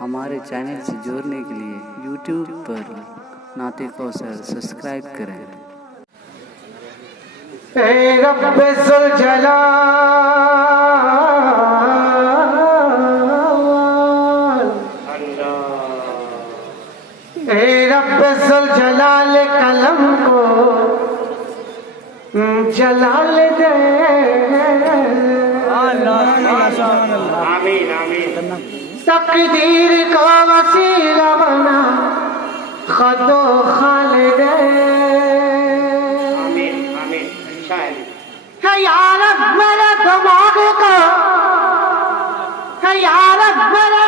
हमारे चैनल से जुड़ने के लिए YouTube पर नाते कौसर सब्सक्राइब करें। रब्बे जुल जलाल, रब्बे जुल जलाल कलम को जलाल दे। आमीन आमीन। तकदीर को वसीला बना खदो खालिद आमीन आमीन। शायद है यार मेरे दिमाग को, है यार मेरे,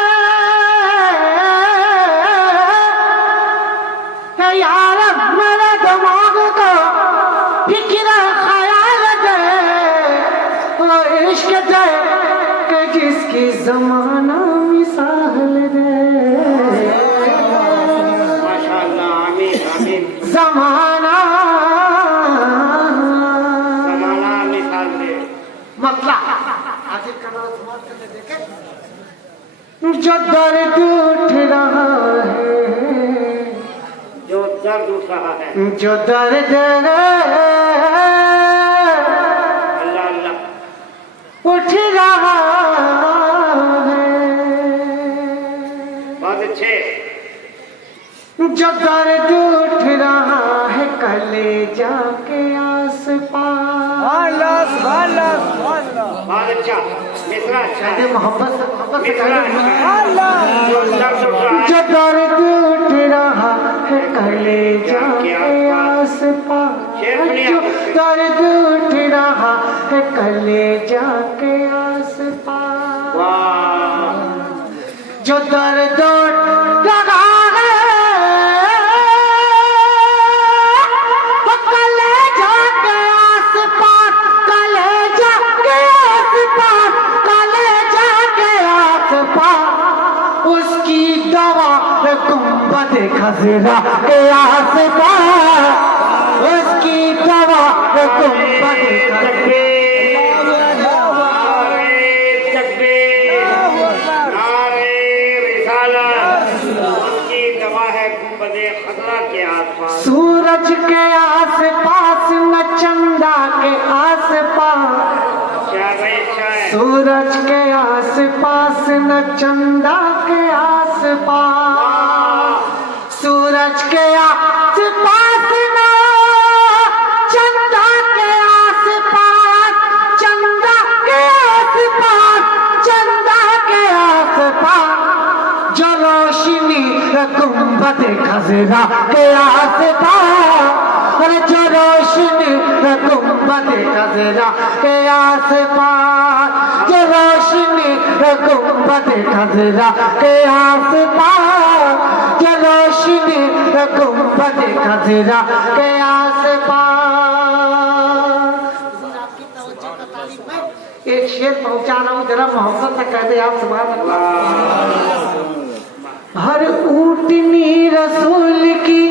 है यार मेरे दिमाग को फिक्र ख्याल दे, वो इश्क दे कि जिसकी जमाना मिसाल दे। माशाअल्लाह। आमीन आमीन। जमाना समाना मिसाल दे। मतलब हाजिर करना समाज करने देखे जो दर्द उठ रहा है, जो दर्द उठ रहा है, जो दर्द अल्लाह अल्लाह उठ रहा है, बहुत अच्छे। जो दर्द उठ रहा है कलेजा के आस पास। बहुत अच्छा मिसरा। अच्छा है। मोहब्बत से मिसरा अच्छा है। जो दर्द उठ रहा है, जो दर्द उठ रहा है कलेजा के आस पास, जो दर्द उठ रहा है कलेजा के आस पास, वाह जो दर्द उठ रहा है वो कलेजा के आस पास, कलेजा के आस पास, कलेजा के आस पास, उसकी दवा गुंबद खजरा के आस पास, उसकी दवा गुंबद खजरा। सूरज के आस पास न चंदा के आस पास, सूरज के आस पास न चंदा के आस पास, सूरज के आस पास न चंदा के आस पास, चंदा के आस पास, चंदा के आस पास, जो रोशनी गुंबद खजरा के आस पास, जो रोशनी गुंबद खजरा के आस पास, जो रोशनी गुंबद खजरा के आस पास, जो रोशनी गुंबद खजरा के आस पास। एक शेर पहुंचा रहा हूँ, जरा मोहब्बत से कह दे आप सुभान अल्लाह। हर ऊँटनी रसूल की,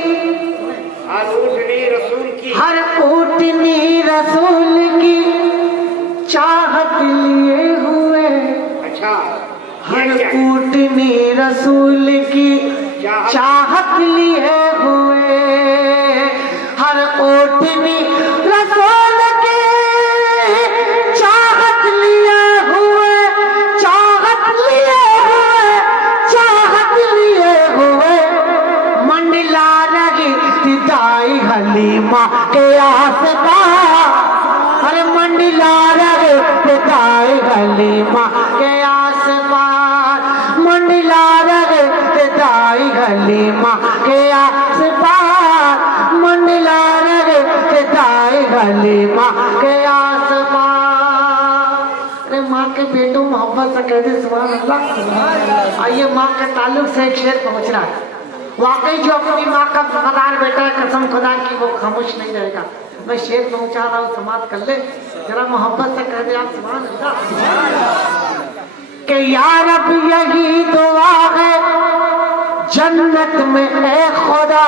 हर ऊँटनी रसूल की, हर ऊँटनी रसूल की चाहत लिए हुए, अच्छा हर ऊँटनी रसूल की चाहत लिए हुए, हर ऊँटनी रसूल की चाहत लिए हुए, चाहत लिए हुए, चाहत लिए हुए, मंडला रही दाई हलीमा के आस पास, अरे मंडला रहे दाई हलीमा के आस पास, मंडला रहे दाई हलीमा के आस पास, मंडला रहे दाई हलीमा के आस पास। अरे माँ के बेटों मोहब्बत से कहते सुभान अल्लाह। आइए माँ के ताल्लुक से एक शेर पहुँच रहा है। वाकई जो अपनी माँ का वफादार बेटा है, कसम खुदा की वो खामोश नहीं रहेगा। मैं शेर पहुंचा रहा हूँ, समाप्त कर ले, जरा मोहब्बत से कह दे आप सुभान अल्लाह। कि या रब यही दुआ है जन्नत में ए खुदा,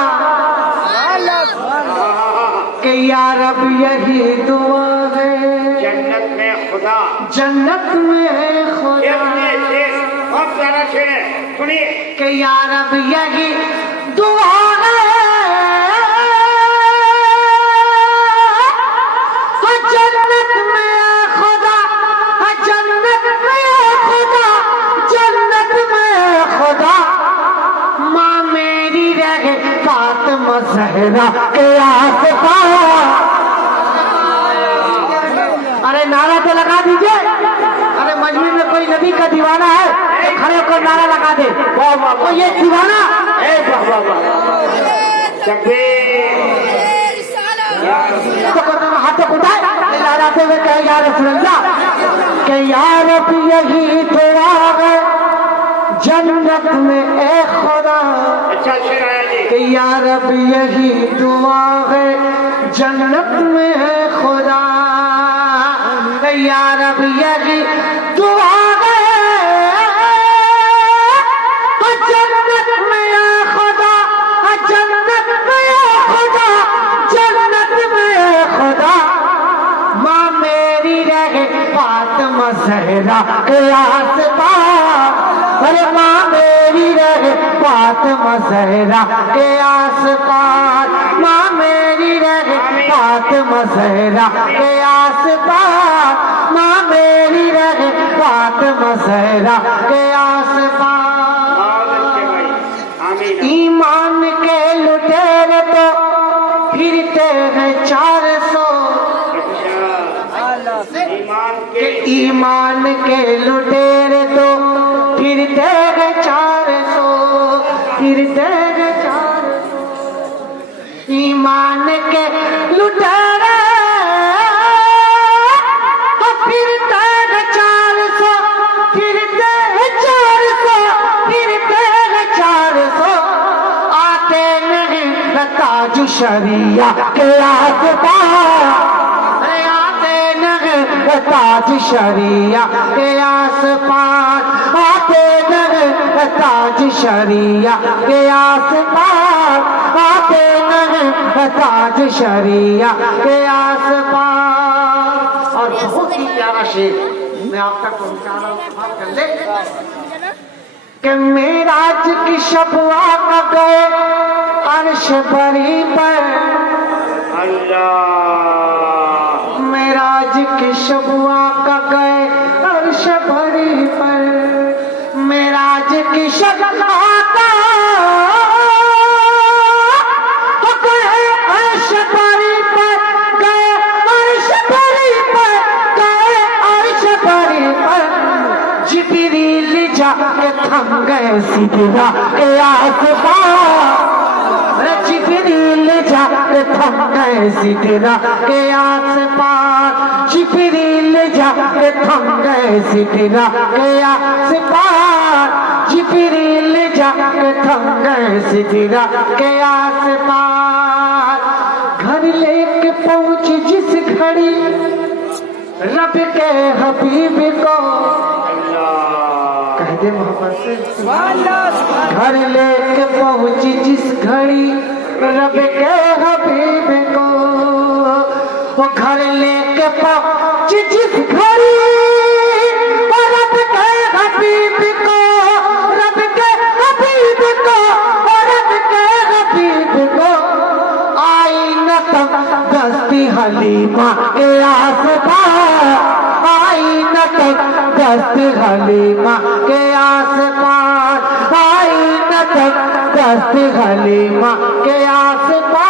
कि या रब यही दुआ है जन्नत में खुदा, जन्नत में खुदा। बहुत प्यारा शेर है, सुनिए। कि या रब यही दुआ है, जन्नत में खुदा, जन्नत में खुदा, जन्नत में खुदा, माँ मेरी रहे फातिमा ज़हरा के आस-पास। अरे नारा तो लगा दीजिए। अरे मजलिस में कोई नबी का दीवाना है तो खड़े होकर नारा लगा दे। वाह वाह तो ये दीवाना वाह वाह वाह। तो हाथों को उठाए लहराते हुए कहे या रसूल अल्लाह कि या रब यही दुआ है जन्नत में ए खुदा। अच्छा शेर आया जी। कि या रब यही दुआ है जन्नत में है खुदा। कि या रब यही दुआ है जन्नत में है खुदा, जन्नत में है खुदा, जन्नत में है खुदा, माँ मेरी रहे फातिमा ज़हरा के आस-पास। अरे माँ मेरी रहे फातिमा ज़हरा के आस-पास, माँ मेरी रहे फातिमा ज़हरा के आस-पास, माँ मेरी रहे फातिमा ज़हरा के आस-पास। बहुत अच्छे भाई, आमीन। ईमान के लुटेरे तो फिरते हैं 400। ईमान के के ईमान के लुटेरे तो फिरते हैं 400, फिरते हैं 400। ईमान के लुटेरे तो फिरते हैं 400, फिरते हैं 400, फिरते हैं 400। आते नहीं ताज शरिया के आस-पास। अरे आते नहीं ताज शरिया के आस-पास, आते नहीं ताज शरिया के आस-पास, आते नहीं ताज शरिया के आस-पास। और बहुत ही प्यारा शेर मैं आप तक पहुंचा रहा हूँ, बात कर ले। कि मेराज की शबवा का गए अर्श बरी पर, अल्लाह। मेराज की शबवा का गए अर्श बरी पर, मेराज की शबवा का तो गए अर्श बरी पर, गए अर्श बरी पर, गए अर्श बरी पर। जिब्रील जाके थम गए सिदरा के आस-पास। जिब्रील जाके थम गए सिदरा के आस-पास, जिब्रील जाके थम गए सिदरा के आस-पास, जिब्रील जाके थम गए सिदरा के आस-पास। घर लेके पहुंची जिस घड़ी रब के हबीब को, कह दे मोहब्बत से, घर लेके पहुंची जिस घड़ी रब के हबीब को, वो घर लेके पहुंची जिस घड़ी रब के हबीब को, रब के हबीब को, रब के हबीब को। आई न तब दस्ती हलीमा के आस-पास, आई न तब दस्ती हलीमा के आस-पास, आई न तब दस्ती हलीमा के आस-पास।